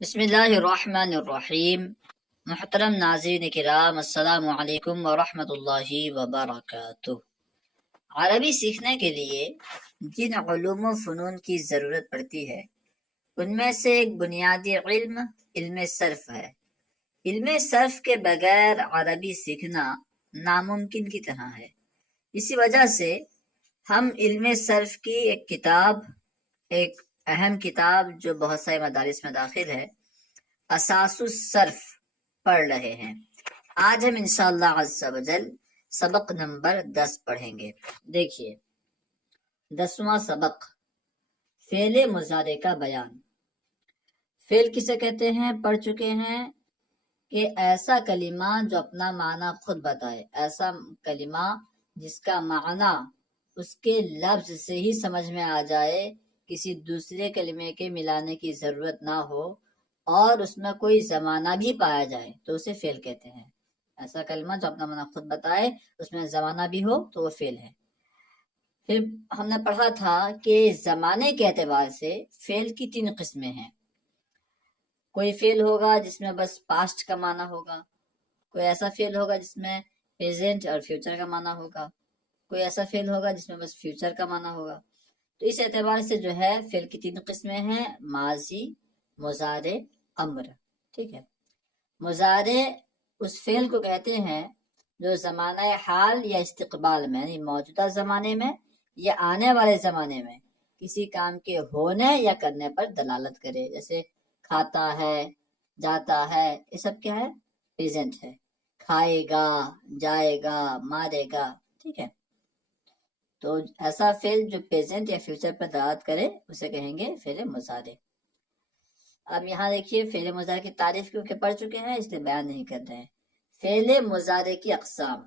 بسم اللہ الرحمن الرحیم۔ محترم ناظرین کرام، السلام علیکم ورحمۃ اللہ وبرکاتہ۔ عربی سیکھنے کے لیے جن علوم و فنون کی ضرورت پڑتی ہے ان میں سے ایک بنیادی علم صرف ہے۔ علم صرف کے بغیر عربی سیکھنا ناممکن کی طرح ہے۔ اسی وجہ سے ہم علم صرف کی ایک اہم کتاب جو بہت سارے مدارس میں داخل ہے، اساس الصرف پڑھ رہے ہیں۔ آج ہم انشاءاللہ عز و جل سبق نمبر 10 پڑھیں گے۔ دیکھیے 10واں سبق، فعل مضارع کا بیان۔ فعل کسے کہتے ہیں پڑھ چکے ہیں کہ ایسا کلمہ جو اپنا معنی خود بتائے، ایسا کلمہ جس کا معنی اس کے لفظ سے ہی سمجھ میں آ جائے، کسی دوسرے کلمے کے ملانے کی ضرورت نہ ہو اور اس میں کوئی زمانہ بھی پایا جائے تو اسے فعل کہتے ہیں۔ ایسا کلمہ جو اپنا معنی خود بتائے، اس میں زمانہ بھی ہو تو وہ فعل ہے۔ پھر ہم نے پڑھا تھا کہ زمانے کے اعتبار سے فعل کی 3 قسمیں ہیں۔ کوئی فعل ہوگا جس میں بس پاسٹ کا معنی ہوگا، کوئی ایسا فعل ہوگا جس میں پریزنٹ اور فیوچر کا معنی ہوگا، کوئی ایسا فعل ہوگا جس میں بس فیوچر کا معنی ہوگا۔ تو اس اعتبار سے جو ہے فعل کی 3 قسمیں ہیں، ماضی، مضارع، امر۔ ٹھیک ہے، مضارع اس فعل کو کہتے ہیں جو زمانہ حال یا استقبال میں، یعنی موجودہ زمانے میں یا آنے والے زمانے میں کسی کام کے ہونے یا کرنے پر دلالت کرے۔ جیسے کھاتا ہے، جاتا ہے، یہ سب کیا ہے؟ پریزنٹ ہے۔ کھائے گا، جائے گا، مارے گا۔ ٹھیک ہے، تو ایسا فعل جو پریزنٹ یا فیوچر پر دلالت کرے اسے کہیں گے فعل مضارع۔ اب یہاں دیکھیے فعل مضارع کی تعریف کیونکہ پڑھ چکے ہیں اس لیے بیان نہیں کر رہے ہیں۔ فعل مضارع کی اقسام: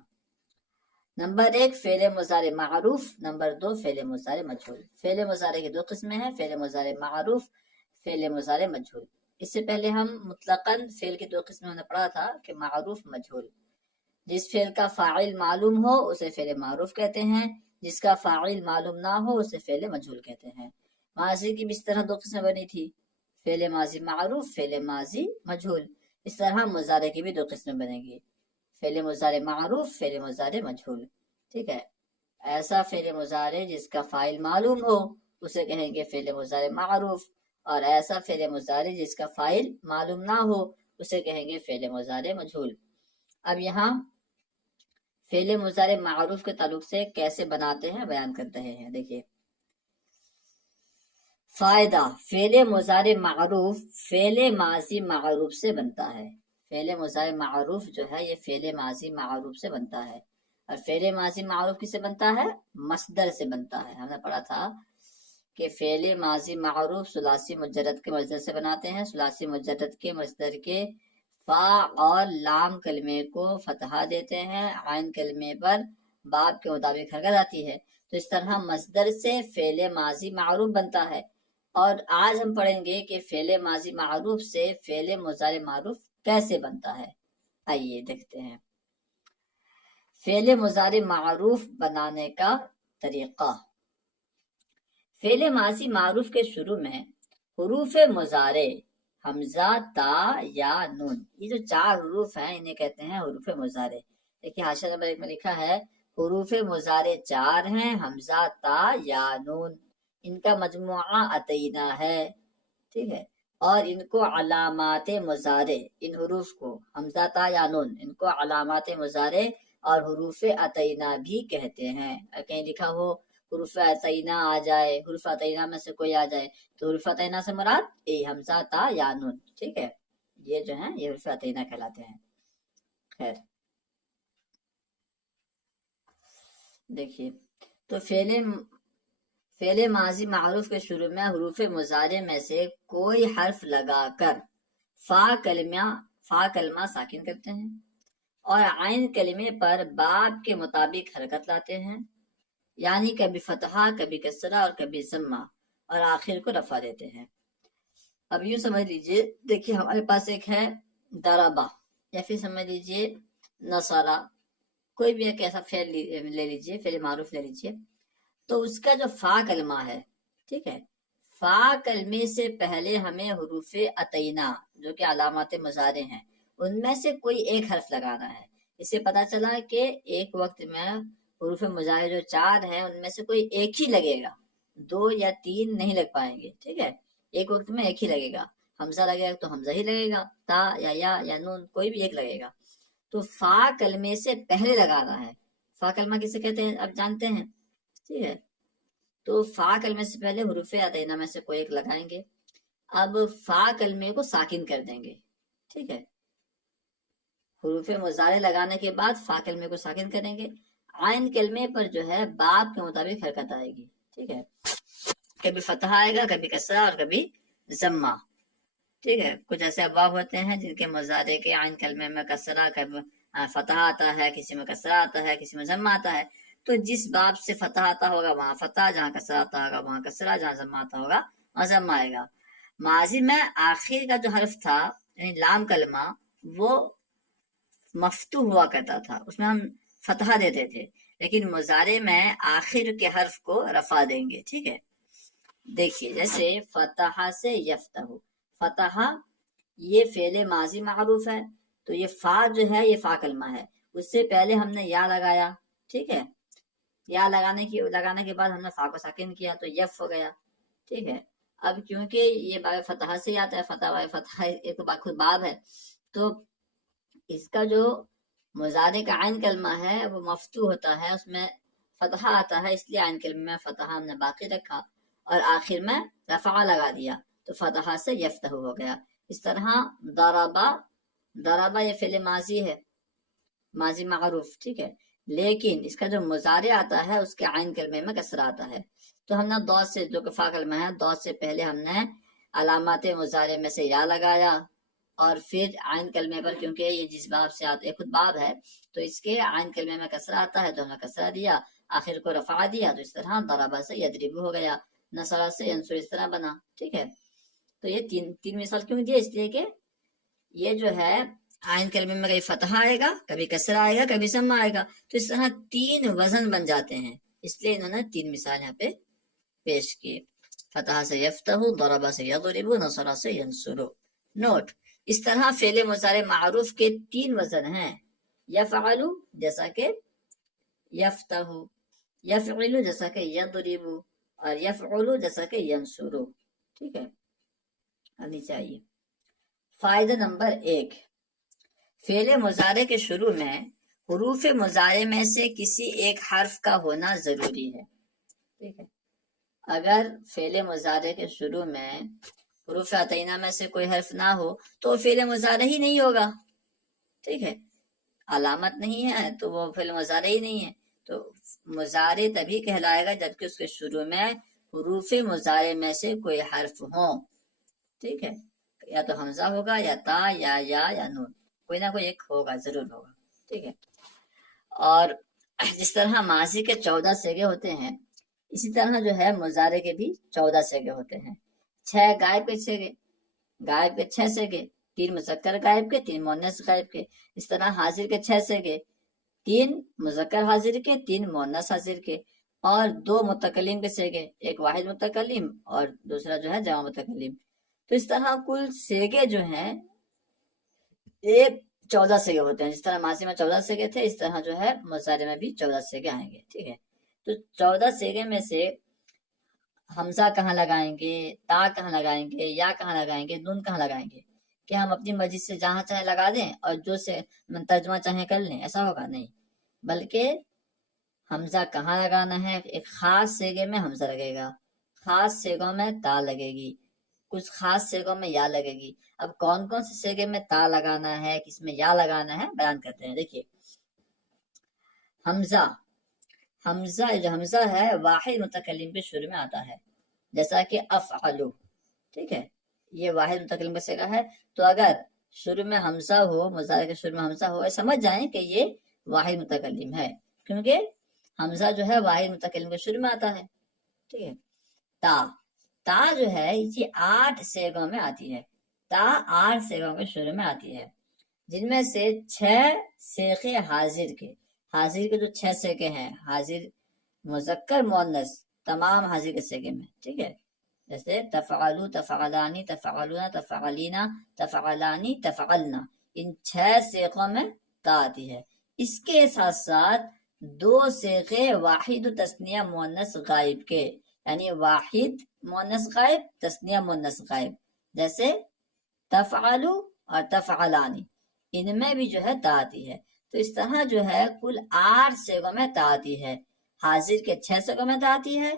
نمبر 1 فعل مضارع معروف، نمبر 2 فعل مضارع مجہول۔ فعل مضارع کی 2 قسمیں ہیں، فعل مضارع معروف، فعل مضارع مجہول۔ اس سے پہلے ہم مطلقاً فعل کی 2 قسمیں ہم نے پڑھا تھا کہ معروف، مجہول۔ جس فعل کا فاعل معلوم ہو اسے فعل معروف کہتے ہیں، جس کا فاعل معلوم نہ ہو اسے فعل مجہول کہتے ہیں۔ ماضی کی بھی اس طرح 2 قسمیں بنی تھی، فعل ماضی معروف، فعل ماضی مجہول۔ اس طرح مضارع کی بھی 2 قسمیں بنیں گی، فعل مضارع معروف، فعل مضارع مجہول۔ ٹھیک ہے، ایسا فعل مضارع جس کا فاعل معلوم ہو اسے کہیں گے فعل مضارع معروف، اور ایسا فعل مضارع جس کا فاعل معلوم نہ ہو اسے کہیں گے فعل مضارع مجہول۔ اب یہاں فعل مضارع معروف کے تعلق سے کیسے بناتے ہیں بیان کر رہے ہیں۔ دیکھیے فائدہ، فعل مضارع معروف فعل ماضی معروف سے بنتا ہے۔ فعل مضارع معروف جو ہے یہ فعل ماضی معروف سے بنتا ہے، اور فعل ماضی معروف کس سے بنتا ہے؟ مصدر سے بنتا ہے۔ ہم نے پڑھا تھا کہ فعل ماضی معروف ثلاثی مجرد کے مصدر سے بناتے ہیں۔ ثلاثی مجرد کے مصدر کے فا اور لام کلمے کو فتحہ دیتے ہیں، عین کلمے پر باب کے مطابق حرکت آتی ہے، تو اس طرح مصدر سے فعل ماضی معروف بنتا ہے۔ اور آج ہم پڑھیں گے کہ فعل ماضی معروف سے فعل مضارع معروف کیسے بنتا ہے۔ آئیے دیکھتے ہیں فعل مضارع معروف بنانے کا طریقہ۔ فعل ماضی معروف کے شروع میں حروف مضارع حمزہ، تا، یا، نون، یہ جو 4 حروف ہیں انہیں کہتے ہیں حروف مضارع۔ دیکھیے حاشیہ نمبر 1 میں لکھا ہے حروف مضارع 4 ہیں، حمزہ، تا، یا، نون، ان کا مجموعہ اتینا ہے۔ ٹھیک ہے، اور ان کو علامات مضارع، ان حروف کو حمزہ، تا، یا، نون، ان کو علامات مضارع اور حروف اتینا بھی کہتے ہیں۔ کہیں لکھا ہو حروف اتینا آ جائے، حروف اتینا میں سے کوئی آ جائے تو حروف اتینا سے مراد حمزہ، تا، یا، نون۔ ٹھیک ہے، یہ جو ہیں یہ حروف اتینا کہلاتے ہیں۔ خیر دیکھیے، تو فعل ماضی معروف کے شروع میں حروف مضارع میں سے کوئی حرف لگا کر فا کلمہ ساکن کرتے ہیں اور عین کلمے پر باب کے مطابق حرکت لاتے ہیں، یعنی کبھی فتحہ، کبھی کسرہ اور کبھی ضمہ، اور آخر کو رفع دیتے ہیں۔ اب یوں سمجھ لیجئے، دیکھیے ہمارے پاس ایک ہے ضربہ، یا پھر سمجھ لیجئے نصرہ، کوئی بھی ایک ایسا فعل لے لیجئے، فعل معروف لے لیجئے، تو اس کا جو فا کلمہ ہے، ٹھیک ہے، فا کلمے سے پہلے ہمیں حروف عطینہ جو کہ علامات مضارع ہیں ان میں سے کوئی ایک حرف لگانا ہے۔ اس سے پتہ چلا کہ ایک وقت میں حروف مضارع جو 4 ہیں ان میں سے کوئی ایک ہی لگے گا، 2 یا 3 نہیں لگ پائیں گے، ٹھیک ہے، ایک وقت میں ایک ہی لگے گا۔ حمزہ لگے گا تو حمزہ ہی لگے گا، تا یا نون کوئی بھی ایک لگے گا۔ تو فا کلمے سے پہلے لگانا ہے۔ فا کلمہ کسے کہتے ہیں اب جانتے ہیں، ٹھیک ہے، تو فا کلمے سے پہلے حروف عطینہ میں سے کوئی ایک لگائیں گے۔ اب فا کلمے کو ساکن کر دیں گے، ٹھیک ہے، حروف مضارع لگانے کے بعد فا کلمے کو ساکن کریں گے۔ عین کلمے پر جو ہے باب کے مطابق حرکت آئے گی، ٹھیک ہے، کبھی فتح آئے گا، کبھی کسرہ اور کبھی ضمہ، ٹھیک ہے۔ کچھ ایسے ابواب ہوتے ہیں جن کے مضارع کے عین کلمے میں کسرہ فتح آتا ہے، کسی میں کسرہ آتا ہے، کسی میں ضمہ آتا ہے۔ تو جس باب سے فتح آتا ہوگا وہاں فتح، جہاں کسرہ آتا ہوگا وہاں کسرہ، جہاں ضمہ آتا ہوگا وہاں ضمہ آئے گا۔ ماضی میں آخر کا جو حرف تھا یعنی لام کلمہ وہ مفتوح ہوا کرتا تھا، اس میں ہم فتح دیتے تھے، لیکن مضارع میں آخر کے حرف کو رفع دیں گے، ٹھیک ہے۔ دیکھیے جیسے فتح سے یفتح، فتح یہ فعل ماضی معروف ہے، تو یہ فا جو ہے یہ فا کلمہ ہے، اس سے پہلے ہم نے یا لگایا، ٹھیک ہے، یا لگانے کے بعد ہم نے فا کو ساکن کیا تو یف ہو گیا، ٹھیک ہے۔ اب کیونکہ یہ باب فتح سے آتا ہے، فتح ایک خود باب ہے، تو اس کا جو مضارع کا عین کلمہ ہے وہ مفتوح ہوتا ہے، اس میں فتح آتا ہے، اس لیے عین کلمہ میں فتح ہم نے باقی رکھا اور آخر میں رفع لگا دیا تو فتح سے یفتح ہو گیا۔ اس طرح ضربہ یہ فعل ماضی ہے، ماضی معروف، ٹھیک ہے، لیکن اس کا جو مضارع آتا ہے اس کے عین کلمے میں کسرہ آتا ہے، تو ہم نے ضاد سے جو کہ فا کلمہ ہے ضاد سے پہلے ہم نے علامات مضارع میں سے یا لگایا اور پھر عین کلمے پر کیونکہ یہ جس باب سے آتا ہے خود باب ہے تو اس کے عین کلمے میں کسرہ آتا ہے تو ہم نے کسرہ دیا، آخر کو رفع دیا، تو اس طرح ضربہ سے یضرب ہو گیا، نصرہ سے ینصر اس طرح بنا، ٹھیک ہے۔ تو یہ تین مثال کیوں دی اس لیے کہ یہ جو ہے عین کلمے میں کبھی فتح آئے گا، کبھی کسرہ آئے گا، کبھی ضمہ آئے گا، تو اس طرح 3 وزن بن جاتے ہیں، اس لیے انہوں نے 3 مثال یہاں پہ پیش کی، فتح سے یفتح، ضربہ سے یضرب، نصرہ سے ینصر۔ نوٹ، اس طرح فعل مضارع معروف کے 3 وزن ہیں، یفعل جیسا کہ یفتح، یفعل جیسا کہ یضرب اور یفعل جیسا کہ ینصر، ٹھیک ہے۔ اب نیچے آئیے، فائدہ نمبر 1، فعل مضارع کے شروع میں حروف مضارع میں سے کسی ایک حرف کا ہونا ضروری ہے، ٹھیک ہے۔ اگر فعل مضارع کے شروع میں حروف عطینہ میں سے کوئی حرف نہ ہو تو فعل مضارع ہی نہیں ہوگا، ٹھیک ہے، علامت نہیں ہے تو وہ فعل مضارع ہی نہیں ہے، تو مضارع تبھی کہلائے گا جبکہ اس کے شروع میں حروف مضارع میں سے کوئی حرف ہو، ٹھیک ہے، یا تو حمزہ ہوگا یا تا یا نون، کوئی نہ کوئی ایک ہوگا، ضرور ہوگا، ٹھیک ہے۔ اور جس طرح ماضی کے 14 صیغے ہوتے ہیں اسی طرح جو ہے مضارع کے بھی 14 صیغے ہوتے ہیں، 6 غائب کے صیغے، غائب کے 6 صیغے، 3 مذکر غائب کے، 3 مؤنث غائب کے، اس طرح حاضر کے 6 صیغے، 3 مذکر حاضر کے، 3 مؤنث حاضر کے، اور 2 متکلم کے صیغے، ایک واحد متکلم اور دوسرا جو ہے جمع متکلم، تو اس طرح کل صیغے جو ہیں یہ 14 صیغے ہوتے ہیں، جس طرح ماضی میں 14 صیغے تھے اس طرح جو ہے مضارع میں بھی 14 صیغے آئیں گے، ٹھیک ہے۔ تو 14 صیغے میں سے حمزہ کہاں لگائیں گے، تا کہاں لگائیں گے، یا کہاں لگائیں گے، نون کہاں لگائیں گے، کہ ہم اپنی مرضی سے جہاں چاہے لگا دیں اور جو سے ترجمہ چاہے کر لیں، ایسا ہوگا نہیں، بلکہ حمزہ کہاں لگانا ہے، ایک خاص صیغے میں حمزہ لگے گا، خاص صیغوں میں تا لگے گی، کچھ خاص صیغوں میں یا لگے گی۔ اب کون کون سے صیغے میں تا لگانا ہے، کس میں یا لگانا ہے بیان کرتے ہیں، دیکھیے حمزہ جو حمزہ ہے واحد متکلم کے شروع میں آتا ہے، جیسا کہ افعلو، ٹھیک ہے، یہ واحد متکلم کا صیغہ ہے، تو اگر شروع میں حمزہ ہو، مضارع کے شروع میں حمزہ ہو، سمجھ جائیں کہ یہ واحد متکلم ہے، کیونکہ حمزہ جو ہے واحد متکلم کے شروع میں آتا ہے، ٹھیک ہے۔ تا جو ہے یہ 8 صیغوں میں آتی ہے، تا 8 صیغوں کے شروع میں آتی ہے، جن میں سے 6 صیغے حاضر کے جو 6 صیغے ہیں، حاضر مذکر مؤنث تمام حاضر کے صیغے میں، ٹھیک ہے، جیسے تفعلو، تفعلانی، تفعلونا، تفعلینا، تفعلانی، تفعلنا، ان 6 صیغوں میں تا آتی ہے۔ اس کے ساتھ ساتھ 2 صیغے واحد و تثنیہ مؤنث غائب کے، یعنی واحد مؤنث غائب، تثنیہ مؤنث غائب، جیسے تفعلو اور تفعلانی، ان میں بھی جو ہے تا آتی ہے۔ تو اس طرح جو ہے کل 8 صیغوں میں تا آتی ہے۔ حاضر کے 6 صیغوں میں تا آتی ہے،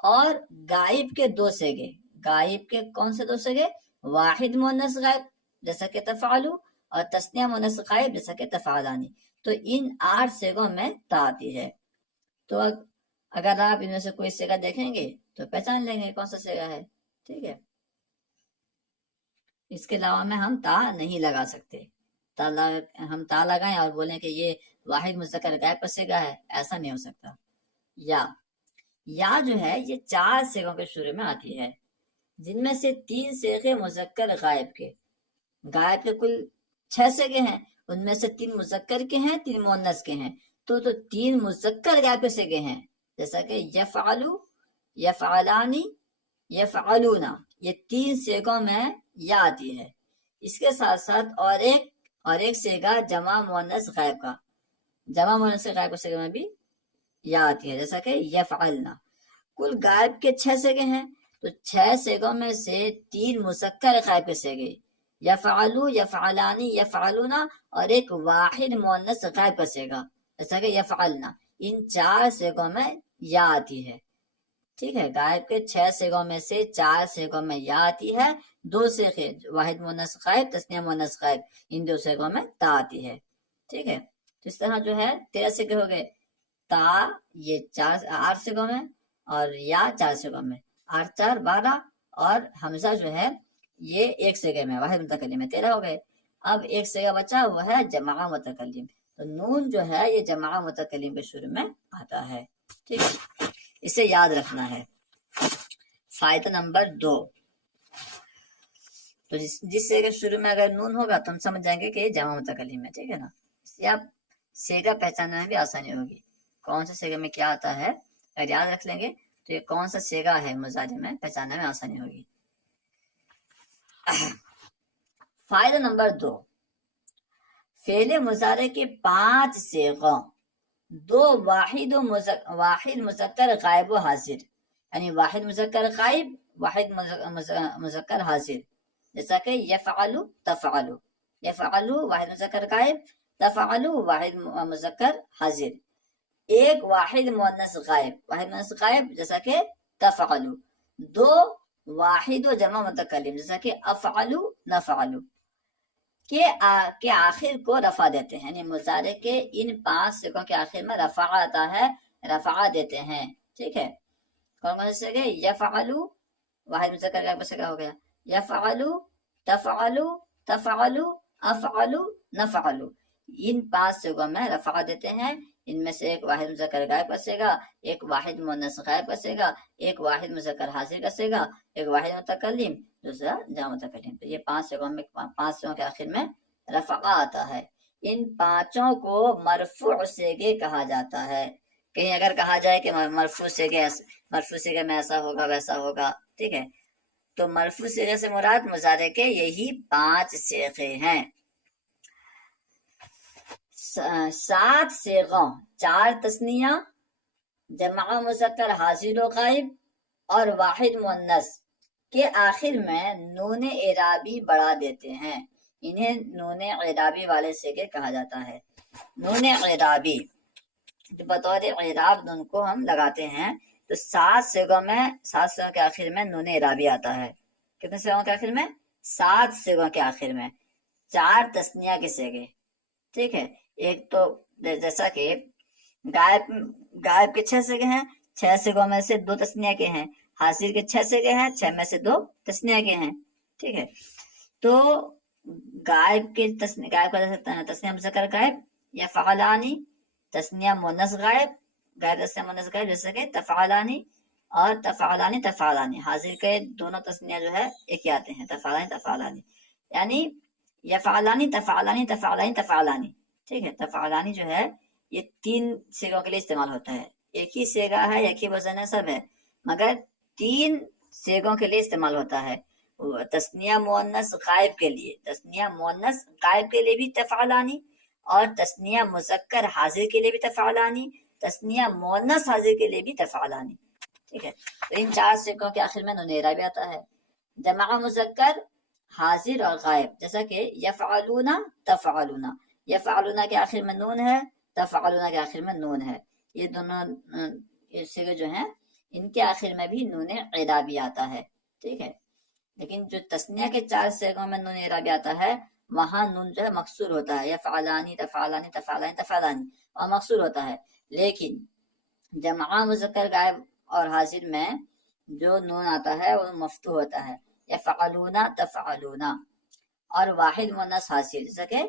اور غائب کے 2 صیغے، غائب کے کون سے 2 صیغے؟ واحد مؤنث غائب جیسا کہ تفعلو، اور تثنیہ مؤنث غائب جیسا کہ تفعلانی، تو ان 8 صیغوں میں تا آتی ہے۔ تو اگر آپ ان میں سے کوئی صیغہ دیکھیں گے تو پہچان لیں گے کون سا صیغہ ہے، ٹھیک ہے۔ اس کے علاوہ میں ہم تا نہیں لگا سکتے، ہم تا لگائیں اور بولیں کہ یہ واحد مذکر غائب کا صیغہ ہے، ایسا نہیں ہو سکتا۔ یا جو ہے یہ 4 صیغوں کے شروع میں آتی ہے، جن میں سے 3 صیغے مذکر غائب کے، غائب کے کل 6 صیغے ہیں، ان میں سے 3 مذکر کے ہیں، 3 مؤنث کے ہیں، تو 3 مذکر غائب کے صیغے ہیں، جیسا کہ یفعلو، یفعلانی، یفعلونا، یہ 3 صیغوں میں یا آتی ہے۔ اس کے ساتھ ساتھ اور ایک صیغہ جمع مؤنث غائب کا، جمع مؤنث غائب کے صیغے میں بھی یا آتی ہے، جیسا کہ یفعلنا۔ کل غائب کے 6 صیغے ہیں، تو 6 صیغوں میں سے 3 مذکر غائب کے صیغے، یفعلو، یفعلانی، یفعلونا، اور ایک واحد مؤنث غائب کا صیغہ جیسا کہ یفعلنا، ان 4 صیغوں میں یا آتی ہے، ٹھیک ہے۔ غائب کے 6 صیغوں میں سے 4 صیغوں میں یا آتی ہے، 2 صیغے واحد مؤنث غائب، تثنیہ مؤنث غائب، ان 2 صیغوں میں تا آتی ہے، ٹھیک ہے۔ تو اس طرح جو ہے 13 صیغے ہو گئے، تا یہ 8 صیغوں میں، اور یا 4 صیغوں میں، 8 4 12، اور حمزہ جو ہے یہ 1 صیغے میں، واحد متکلم میں، 13 ہو گئے۔ اب ایک صیغہ بچا وہ ہے جمع متکلم، تو نون جو ہے یہ جمع متکلم کے شروع میں آتا ہے، ٹھیک ہے، اسے یاد رکھنا ہے۔ فائدہ نمبر 2، تو جس صیغے کے شروع میں اگر نون ہوگا تو ہم سمجھ جائیں گے کہ یہ جمع متکلم ہے، ٹھیک ہے نا۔ اس سے آپ صیغہ پہچاننے میں بھی آسانی ہوگی، کون سے صیغے میں کیا آتا ہے، اگر یاد رکھ لیں گے تو یہ کون سا صیغہ ہے مضارع میں، پہچاننے میں آسانی ہوگی۔ فائدہ نمبر 2، فعل مضارع کے 5 صیغوں، 2 واحد مذکر غائب و حاضر، یعنی واحد مذکر غائب، واحد مذکر حاضر، جیسا کہ یفعلو، تفعلو، یفعلو واحد مذکر غائب، تفعلو واحد مذکر حاضر، ایک واحد مؤنث غائب، واحد مؤنث غائب جیسا کہ تفعلو، 2 واحد و جمع متکلم جیسا کہ افعلو، نفعلو، کے آخر کو رفع دیتے ہیں، یعنی مضارع کے ان 5 صیغوں کے آخر میں رفع آتا ہے، رفع دیتے ہیں، ٹھیک ہے۔ کون کون سے گئے؟ یفعلو واحد مذکر غائب کا صیغہ ہو گیا، یفعلو، تفعلو، تفعلو، افعلو، نفعلو، ان 5 صیغوں میں رفع دیتے ہیں، ان میں سے ایک واحد مذکر غائب کا صیغہ، ایک واحد مؤنث غائب کا صیغہ، ایک واحد مذکر حاضر کا صیغہ، ایک واحد متکلم، دوسرا جمع متکلم، تو یہ 5 صیغوں کے آخر میں رفع آتا ہے۔ ان 5 کو مرفوع صیغے کہا جاتا ہے۔ کہیں اگر کہا جائے کہ مرفوع صیغے میں ایسا ہوگا ویسا ہوگا، ٹھیک ہے، تو مرفوع صیغے سے مراد مضارع کے یہی 5 صیغے ہیں۔ 7 صیغوں، 4 تثنیہ، جمع مذکر حاضر و غائب اور واحد مؤنث کے آخر میں نون اعرابی بڑھا دیتے ہیں، انہیں نون اعرابی والے صیغے کہا جاتا ہے۔ نون اعرابی بطور اعراب نون کو ہم لگاتے ہیں، تو 7 صیغوں کے آخر میں نون اعرابی آتا ہے۔ کتنے صیغوں کے آخر میں؟ 7 صیغوں کے آخر میں، 4 تثنیہ کے صیغے، ٹھیک ہے۔ ایک تو جیسا کہ غائب کے 6 صیغے ہیں، 6 صیغوں میں سے 2 تثنیہ کے ہیں، حاضر کے 6 صیغے ہیں، 6 میں سے 2 تثنیہ کے ہیں، ٹھیک ہے۔ تو غائب کا تثنیہ مذکر غائب، یا فعلانی، تثنیہ مؤنث غائب، غیر تثنیہ مؤنث غائب جیسا کہ تفعلانی، اور تفعلانی تفعلانی، حاضر کے دونوں تثنیہ جو ہے ایک ہی آتے ہیں، تفعلانی تفعلانی، یعنی یفعلانی تفعلانی تفعلانی تفعلانی، ٹھیک ہے۔ تفعلانی جو ہے یہ 3 صیغوں کے لیے استعمال ہوتا ہے، ایک ہی صیغہ ہے، ایک ہی وزن ہے، سب ہے، مگر 3 سیغوں کے لیے استعمال ہوتا ہے. تثنیہ مؤنث غائب کے لیے، تثنیہ مؤنث غائب کے لیے بھی تفعلانی، اور تثنیہ مذکر حاضر کے لیے بھی تفعلانی، تثنیہ مؤنث حاضر کے لیے بھی تفعلانی. ٹھیک ہے، تو ان 4 سیغوں کے آخر میں نون اعرابی آتا ہے. جمع مذکر حاضر اور غائب، جیسا کہ یفعلون تفعلون، یفعلون کے آخر میں نون ہے، تفعلون کے آخر میں نون ہے. یہ دونوں سیغے جو ہیں ان کے آخر میں بھی نون اعرابی آتا ہے. ٹھیک ہے، لیکن جو تثنیہ کے 4 سیغوں میں نون اعرابی آتا ہے وہاں نون جو ہے مکسور ہوتا ہے، یفعلانی تفعلانی تفعلانی تفعلانی، اور مکسور ہوتا ہے. لیکن جمع مذکر غائب اور حاضر میں جو نون آتا ہے وہ مفتوح ہوتا ہے، یفعلون تفعلون. اور واحد مؤنث حاضر جیسا کہ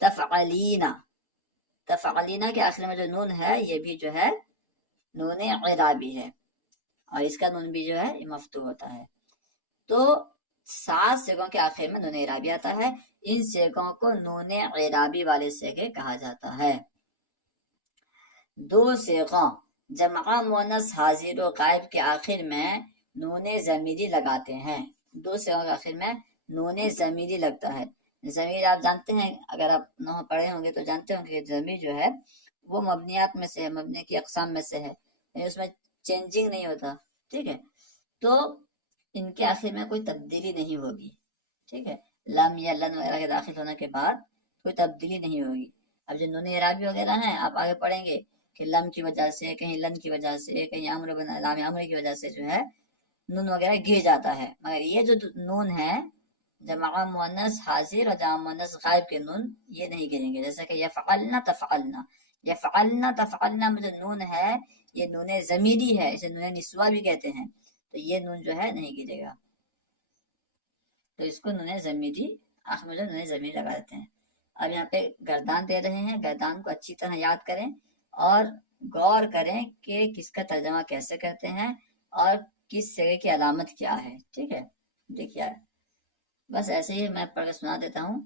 تفعلینا، تفعلینا کے آخر میں جو نون ہے یہ بھی جو ہے نون اعرابی ہے، اور اس کا نون بھی جو ہے یہ مفتوح ہوتا ہے. تو 7 سیغوں کے آخر میں نون اعرابی آتا ہے. ان سیغوں کو نون اعرابی والے سیغے کہا جاتا ہے. 2 سیغوں جمع مؤنث حاضر و غائب کے آخر میں نون ضمیری لگاتے ہیں. 2 سیغوں کے آخر میں نون ضمیری لگتا ہے. ضمیر آپ جانتے ہیں، اگر آپ نحو پڑھے ہوں گے تو جانتے ہوں گے کہ ضمیر جو ہے وہ مبنیات میں سے ہے، مبنی کی اقسام میں سے ہے، یعنی اس میں چینجنگ نہیں ہوتا. ٹھیک ہے، تو ان کے آخر میں کوئی تبدیلی نہیں ہوگی. ٹھیک ہے، لم یا لن وغیرہ کے داخل ہونے کے بعد کوئی تبدیلی نہیں ہوگی. اب جو نون اعرابی وغیرہ ہیں آپ آگے پڑھیں گے کہ لم کی وجہ سے، کہیں لن کی وجہ سے، کہیں امر بنا لام امر کی وجہ سے جو ہے نون وغیرہ گر جاتا ہے. مگر یہ جو نون ہے جمع مؤنث حاضر اور جمع مؤنث غائب کے نون یہ نہیں گریں گے. جیسے کہ یفعلنا تفعلنا، یفعلنا تفعلنا میں جو نون ہے یہ نون ضمیری ہے، اسے نون نسوہ بھی کہتے ہیں، تو یہ نون جو ہے نہیں گرے گا. تو اس کو نون ضمیری، آخر میں جو نون ضمیری لگا دیتے ہیں. اب یہاں پہ گردان دے رہے ہیں، گردان کو اچھی طرح یاد کریں اور غور کریں کہ کس کا ترجمہ کیسے کرتے ہیں اور کس سیغے کی علامت کیا ہے. ٹھیک ہے، دیکھیے بس ایسے ہی میں پڑھ کے سنا دیتا ہوں.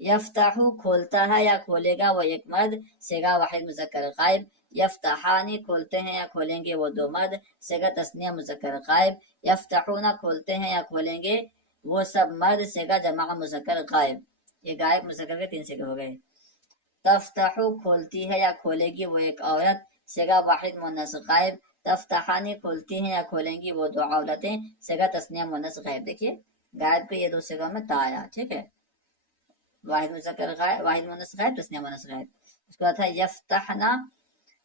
یفتح کھولتا ہے یا کھولے گا وہ ایک مرد، سیغہ واحد مذکر غائب. یفتحانی کھولتے ہیں یا کھولیں گے وہ 2 مرد، سیغہ تثنیہ مذکر غائب. یفتحون کھولتے ہیں یا کھولیں گے وہ سب مرد، سیغہ جمع مذکر غائب. یہ غائب مذکر کے 3 سیغے ہو گئے. تفتح کھولتی ہے یا کھولے گی وہ ایک عورت، سیغہ واحد مؤنث غائب. تفتحانی کھولتی ہیں یا کھولیں گی وہ 2 عورتیں، سیغہ تثنیہ مؤنث غائب. دیکھیے غائب کے یہ 2 سیغوں میں تا آیا. ٹھیک ہے، واحد مذکر غائب، واحد مؤنث غائب، تثنیہ مؤنث غائب. اس کے بعد ہے یفتحنا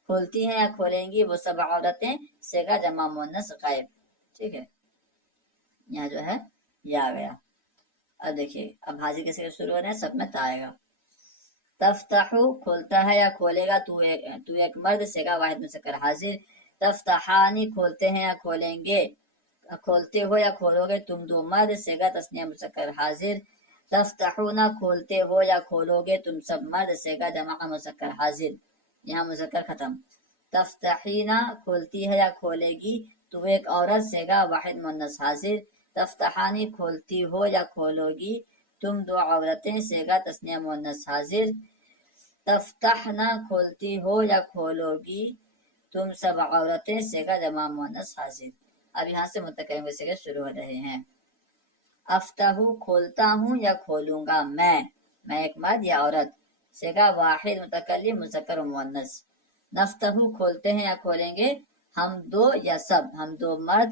کھولتی ہیں یا کھولیں گی وہ سب عورتیں، سیغہ جمع مؤنث غائب. ٹھیک ہے، یہاں جو ہے یہ آ گیا. اب دیکھیے اب حاضر کے سیغے شروع ہو رہے ہیں، سب میں تا آئے گا. تفتح کھولتا ہے یا کھولے گا تو ایک مرد، سیغہ واحد مذکر حاضر. تفتحانی کھولتے ہیں یا کھولیں گے، کھولتے ہو یا کھولو گے تم 2 مرد، سیغہ تثنیہ مذکر حاضر. تفتحون کھولتے ہو یا کھولو گے تم سب مرد، سیغہ جمع مذکر حاضر. یہاں مذکر ختم. تفتحینا کھولتی ہے یا کھولے گی تو ایک عورت، سیغہ واحد مؤنث حاضر. تفتحانی کھولتی ہو یا کھولو گی تم 2 عورتیں، سیغہ تثنیہ مؤنث حاضر. تفتحنا کھولتی ہو یا کھولو گی تم سب عورتیں، سیغہ جمع مؤنث حاضر. اب یہاں سے متکلم کے سیغے شروع ہو رہے ہیں. افتحو کھولتا ہوں یا کھولوں گا میں ایک مرد یا عورت، سیغہ واحد متکلم مذکر و مؤنث. نفتحو کھولتے ہیں یا کھولیں گے ہم 2 یا سب، ہم 2 مرد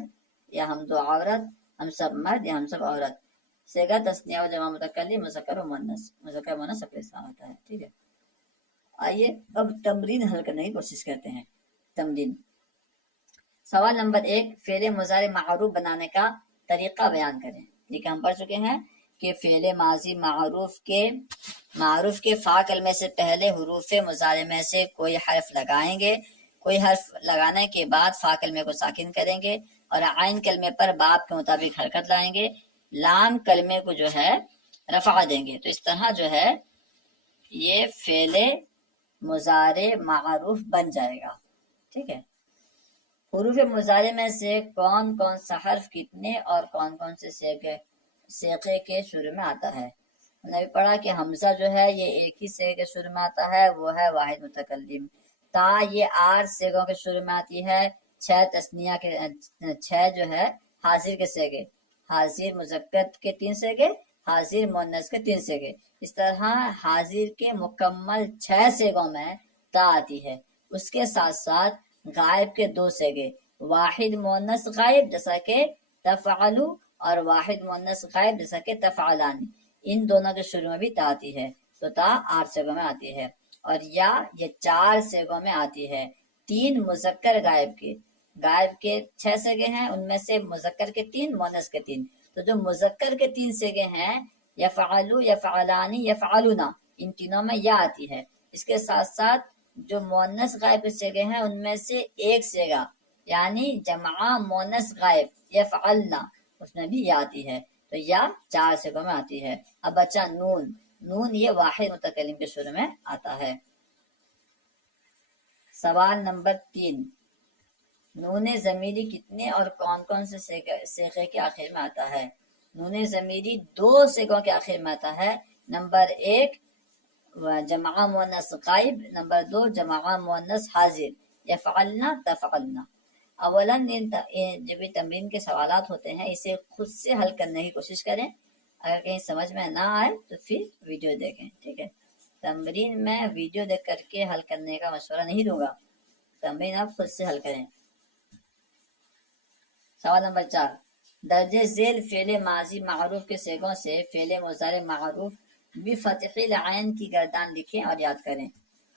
یا ہم 2 عورت، ہم سب مرد یا ہم سب عورت. سیغہ تثنیہ و جمع متکلم مذکر و مؤنث، مذکر و مؤنث اپنے ساتھ ہوتا ہے. ٹھیک ہے، آئیے اب تمرین حل کرنے کی کوشش کرتے ہیں. تمرین سوال نمبر 1، فعل مضارع معروف بنانے کا طریقہ بیان کریں. لیکن ہم پڑھ چکے ہیں کہ فعل ماضی معروف کے فا کلمے سے پہلے حروف مضارع میں سے کوئی حرف لگائیں گے، کوئی حرف لگانے کے بعد فا کلمے کو ساکن کریں گے اور عین کلمے پر باب کے مطابق حرکت لائیں گے، لام کلمے کو جو ہے رفع دیں گے. تو اس طرح جو ہے یہ فعل مضارع معروف بن جائے گا. ٹھیک ہے، حروف مضارع میں سے کون کون سا حرف کتنے اور کون کون سے سیغے کے شروع میں آتا ہے. ہم نے بھی پڑھا کہ حمزہ جو ہے یہ ایک ہی سیغے کے شروع میں آتا ہے، وہ ہے واحد متکلم. تا یہ 8 سیغوں کے شروع میں آتی ہے، 6 تثنیہ کے 6 جو ہے حاضر کے سیغے، حاضر مذکر کے 3 سیغے، حاضر مؤنث کے 3 سیغے، اس طرح حاضر کے مکمل 6 سیغوں میں تا آتی ہے۔ اس کے ساتھ ساتھ غائب کے 2 سیغے، واحد مؤنث غائب جیسا کہ تفعلوا اور واحد مؤنث غائب جیسا کہ تفعلان، ان دونوں کے شروع میں بھی تا آتی ہے، تو تا 8 سیغوں میں آتی ہے۔ اور یا یہ 4 سیغوں میں آتی ہے، 3 مذکر غائب کے 6 سیغے ہیں، ان میں سے مذکر کے 3 مؤنث کے 3، تو جو مذکر کے 3 سیغے ہیں یفعلوا، یفعلانی، یفعلون، ان تینوں میں یا آتی ہے۔ اس کے ساتھ ساتھ جو مؤنث غائب کے سیغے ہیں ان میں سے ایک سیغہ یعنی جمع مؤنث غائب یفعلنا، اس میں بھی یا آتی ہے، تو یا 4 سیغوں میں آتی ہے۔ اب بچہ نون، نون یہ واحد متکلم کے شروع میں آتا ہے۔ سوال نمبر 3، نون ضمیری کتنے اور کون کون سے صیغے کے آخر میں آتا ہے؟ نون ضمیری 2 صیغوں کے آخر میں آتا ہے، نمبر 1 جمع مؤنث غائب، نمبر 2 جمع مؤنث حاضر، یفعلنا، تفعلنا۔ اولاً جب یہ تمرین کے سوالات ہوتے ہیں اسے خود سے حل کرنے کی کوشش کریں، اگر کہیں سمجھ میں نہ آئے تو پھر ویڈیو دیکھیں، ٹھیک ہے؟ تمرین میں ویڈیو دیکھ کر کے حل کرنے کا مشورہ نہیں دوں گا، تمرین آپ خود سے حل کریں۔ سوال نمبر 4، درجہ ذیل فعل ماضی معروف کے صیغوں سے فعل مضارع معروف بفتح العین کی گردان لکھیں اور یاد کریں۔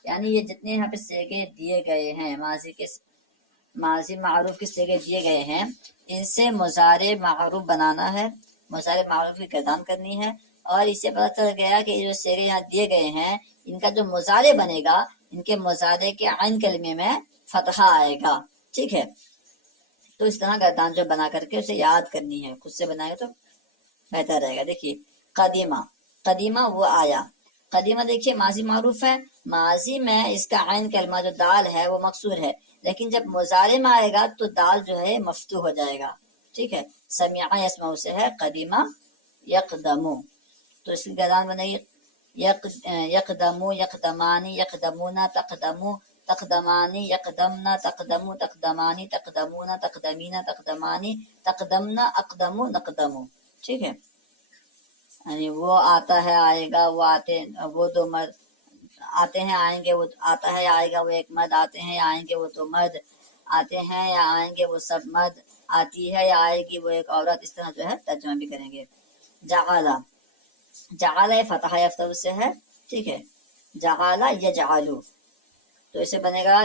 یعنی یہ جتنے یہاں پہ صیغے دیے گئے ہیں، ماضی معروف کے صیغے دیے گئے ہیں، ان سے مضارع معروف بنانا ہے، مضارع معروف کی گردان کرنی ہے، اور اس سے پتہ چل گیا کہ یہ جو صیغے یہاں دیے گئے ہیں ان کا جو مضارع بنے گا، ان کے مضارع کے عین کلمے میں فتحہ آئے گا، ٹھیک ہے؟ تو اس طرح گردان جو بنا کر کے اسے یاد کرنی ہے، خود سے بنائے تو بہتر رہے گا۔ دیکھیے قدیمہ، قدیمہ وہ آیا، قدیمہ دیکھیے ماضی معروف ہے، ماضی میں اس کا عین کلمہ جو دال ہے وہ مکسور ہے، لیکن جب مضارع میں آئے گا تو دال جو ہے مفتوح ہو جائے گا، ٹھیک ہے؟ سمع یسمع سے ہے قدیمہ یقدمو، تو اس کی گردان بنے گی یقدمو، یقدمانی، یقدمونا، تقدمو، تقدمانی، یقدمنا، تقدمو، تقدمانی، تقدمونا، تقدمینا، تقدمانی، تقدمنا، اقدمو، نقدمو، ٹھیک ہے؟ یعنی وہ آتا ہے، آئے گا، وہ آتے، وہ 2 مرد آتے ہیں، آئیں گے، وہ آتا ہے آئے گا وہ 1 مرد، آتے ہیں یا آئیں گے وہ 2 مرد، آتے ہیں یا آئیں گے وہ سب مرد، آتی ہے یا آئے گی وہ 1 عورت، اس طرح جو ہے ترجمہ بھی کریں گے۔ جعلا، جعلا فتح یفتح سے ہے، ٹھیک ہے؟ جعلا یجعلو، تو اسے بنے گا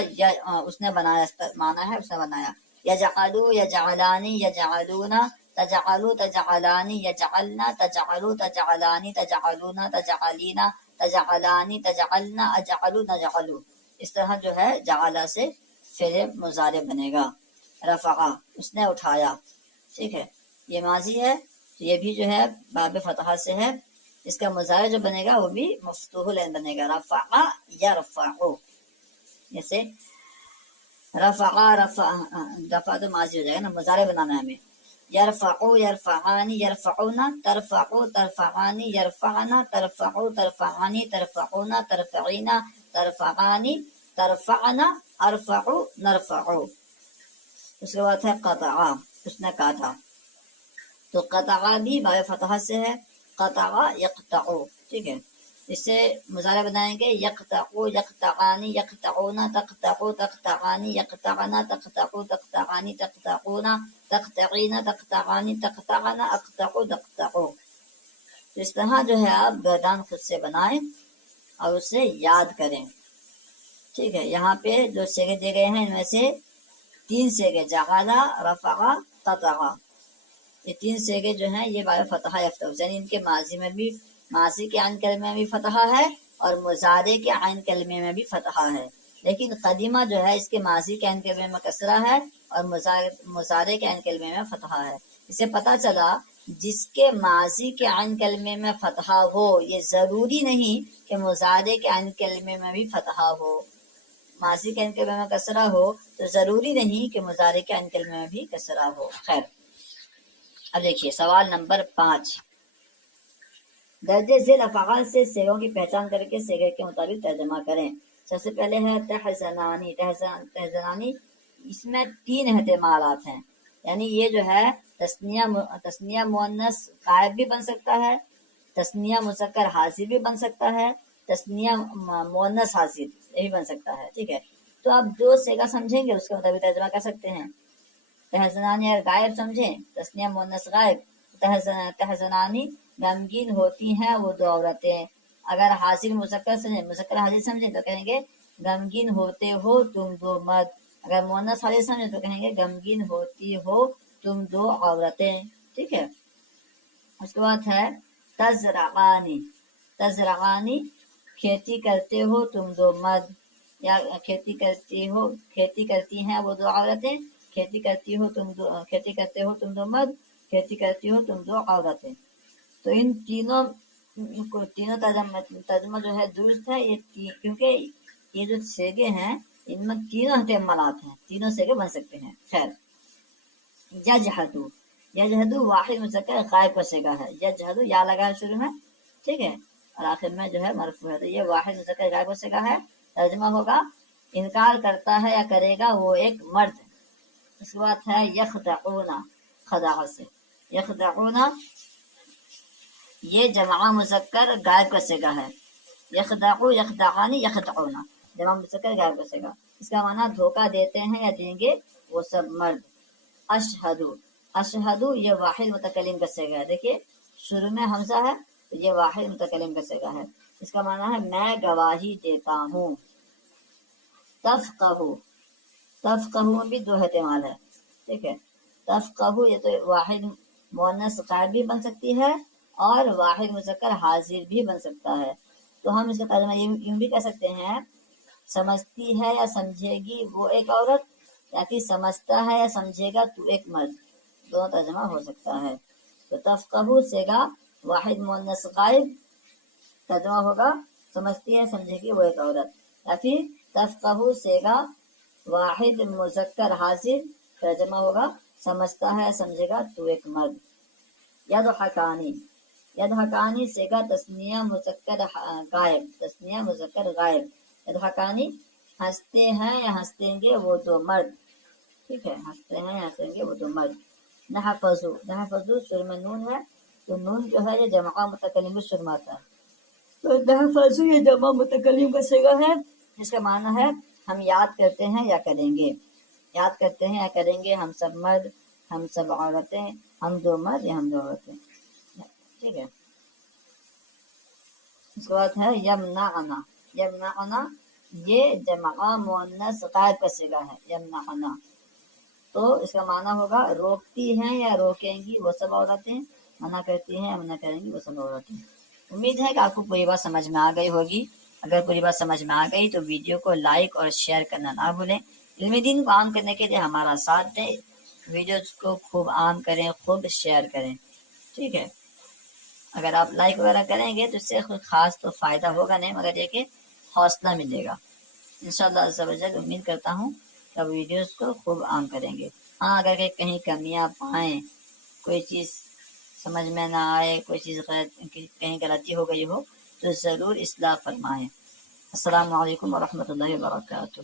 اس نے بنایا، مانا ہے اس نے بنایا، یجعلو، یجعلانی، یجعلونا، تجعلو، تجعلانی، یجعلنا، تجعلو، تجعلانی، تجعلونا، تجعلینا، تجعلانی، تجعلنا، اجعلو، نجعلو، اس طرح جو ہے جعلا سے فعل مضارع بنے گا۔ رفعہ، اس نے اٹھایا، ٹھیک ہے؟ یہ ماضی ہے، یہ بھی جو ہے باب فتحہ سے ہے، اس کا مضارع جو بنے گا وہ بھی مفتوح العین بنے گا، رفع یرفعو، جیسے رفع تو ماضی ہو جائے گا نا، مضارع بنانا ہے ہمیں۔ یرفعو، یرفعانی، یرفعونا، ترفعو، ترفعانی، یرفعنا، ترفعو، ترفعانی، ترفعونا، ترفعینا، ترفعانی، ترفعنا، ارفعو، نرفعو۔ اس کے بعد ہے قطعہ، اس نے کاٹا، تو قطعہ بھی باب فتحہ سے ہے، قطعہ یقطعو، ٹھیک ہے؟ اس سے مضارع بنائیں گے یقطعو، یقطعانی، یقطعونا، تقطعو، تقطعانی، یقطعنا، تقطعو، تقطعانی، تقطعونا، تقطعینا، تقطعانی، تقطعنا، اقطعو، تقطعو۔ اس طرح جو ہے آپ گردان خود سے بنائیں اور اسے یاد کریں، ٹھیک ہے؟ یہاں پہ جو صیغے دیے گئے ہیں ان میں سے 3 صیغے جعلا، رفع، قطع، یہ 3 صیغے جو ہیں یہ باب فتحہ یفتح، یعنی ان کے ماضی میں بھی، ماضی کے عین کلمے میں بھی فتحہ ہے اور مضارع کے عین کلمے میں بھی فتحہ ہے، لیکن قدیمہ جو ہے اس کے ماضی کے عین کلمے میں کسرہ ہے اور مضارع کے عین کلمے میں فتحہ ہے۔ اس سے پتہ چلا جس کے ماضی کے عین کلمے میں فتحہ ہو یہ ضروری نہیں کہ مضارع کے عین کلمے میں بھی فتحہ ہو، ماضی کے عین کلمے میں کسرہ ہو تو ضروری نہیں کہ مضارع کے عین کلمے میں بھی کسرہ ہو۔ خیر، اب دیکھیے سوال نمبر 5، درجہ ذیل افعال سے صیغوں کی پہچان کر کے صیغے کے مطابق ترجمہ کریں۔ سب سے پہلے ہے تحزنانی، تحزنانی اس میں 3 احتمالات ہیں، یعنی یہ جو ہے تثنیہ مؤنث غائب بھی بن سکتا ہے، تثنیہ مذکر حاضر بھی بن سکتا ہے، تثنیہ مؤنث حاضر یہ بھی بن سکتا ہے، ٹھیک ہے۔ تو آپ جو سیگا سمجھیں گے اس کے مطابق ترجمہ کر سکتے ہیں۔ تحزنانی اگر غائب سمجھیں، تثنیہ مؤنث غائب، تحزنانی غمگین ہوتی ہیں وہ دو عورتیں۔ اگر حاضر مذکر سمجھیں، مذکر حاضر سمجھیں تو کہیں گے غمگین ہوتے ہو تم دو مرد۔ اگر مؤنث حاضر سمجھیں تو کہیں گے غمگین ہوتی ہو تم دو عورتیں، ٹھیک ہے۔ اس کے بعد ہے تزرعانی، تزرعانی کھیتی کرتے ہو تم دو مرد، یا کھیتی کرتی ہیں وہ دو عورتیں، کھیتی کرتے ہو تم دو مرد، کھیتی کرتی ہو تم دو عورتیں۔ تو ان تینوں ترجمہ جو ہے درست ہے، یہ کیونکہ یہ جو سیگے ہیں ان میں تینوں احتمالات ہیں، تینوں سیگے بن سکتے ہیں۔ خیر، یجحدو، یجحدو واحد مذکر غائب کا سیگا ہے، یجحدو یا لگا ہے شروع میں، ٹھیک ہے، اور آخر میں جو ہے مرفوع ہے، تو یہ واحد مذکر غائب کا سیگا ہے۔ ترجمہ ہوگا انکار کرتا ہے یا کرے گا وہ ایک مرد۔ اس کے بعد ہے یخدعون، خداع سے، یخدعون یہ جمع مذکر غائب کا صیغہ ہے، یخدعو یخدعانی یخدعون جمع مذکر غائب کا صیغہ، اس کا معنی دھوکہ دیتے ہیں یا دیں گے وہ سب مرد۔ اشہدو، اشہدو یہ واحد متکلم کا صیغہ ہے، دیکھیے شروع میں حمزہ ہے تو یہ واحد متکلم کا صیغہ ہے، اس کا معنی ہے میں گواہی دیتا ہوں۔ تفقہو، تفقہو میں بھی دو احتمال ہے، ٹھیک ہے، تفقہو یہ تو واحد مؤنث غائب بھی بن سکتی ہے اور واحد مذکر حاضر بھی بن سکتا ہے، تو ہم اس کا ترجمہ یوں بھی کہہ سکتے ہیں سمجھتی ہے یا سمجھے گی وہ ایک عورت، یا پھر سمجھتا ہے یا سمجھے گا تو ایک مرد، دونوں ترجمہ ہو سکتا ہے۔ تو تفقہو سیگا واحد مؤنث غائب، ترجمہ ہوگا سمجھتی ہے سمجھے گی وہ ایک عورت، یا پھر تفقہو سیگا واحد مذکر حاضر، ترجمہ ہوگا سمجھتا ہے سمجھے گا تو ایک مرد۔ یضحکانی، یضحکانی سیگا تثنیہ مذکر غائب، تثنیہ مذکر غائب، یضحکانی ہنستے ہیں یا ہنسیں گے وہ دو مرد، ٹھیک ہے، ہنستے ہیں یا ہنسیں گے وہ دو مرد۔ نحفظو، نحفظو شروع میں نون ہے تو نون جو ہے یہ جمع متکلم کو شروع آتا ہے، تو نحفظو یہ جمع متکلم کا صیغہ ہے، جس کا معنی ہے ہم یاد کرتے ہیں یا کریں گے، یاد کرتے ہیں یا کریں گے ہم سب مرد، ہم سب عورتیں، ہم دو مرد یا ہم دو عورتیں، ٹھیک ہے۔ اس کے بعد ہے یمنعنا، یمنعنا یہ جمع مؤنث غائب کا صیغہ ہے، یمنعنا، تو اس کا معنی ہوگا روکتی ہیں یا روکیں گی وہ سب عورتیں، منع کرتی ہیں یا منع کریں گی وہ سب عورتیں۔ امید ہے کہ آپ کو پوری بات سمجھ میں آ گئی ہوگی، اگر پوری بات سمجھ میں آ گئی تو ویڈیو کو لائک اور شیئر کرنا نہ بھولیں، علم دین کو عام کرنے کے لیے ہمارا ساتھ دیں، ویڈیوز کو خوب عام کریں، خوب شیئر کریں، ٹھیک ہے۔ اگر آپ لائک وغیرہ کریں گے تو اس سے کوئی خاص تو فائدہ ہوگا نہیں، مگر یہ کہ حوصلہ ملے گا۔ انشاءاللہ عز و جل امید کرتا ہوں کہ آپ ویڈیوز کو خوب عام کریں گے۔ ہاں اگر کہیں کمیاں پائیں، کوئی چیز سمجھ میں نہ آئے، کوئی چیز کہیں غلطی ہو گئی ہو تو ضرور اصلاح فرمائیں۔ السلام علیکم ورحمۃ اللہ وبرکاتہ۔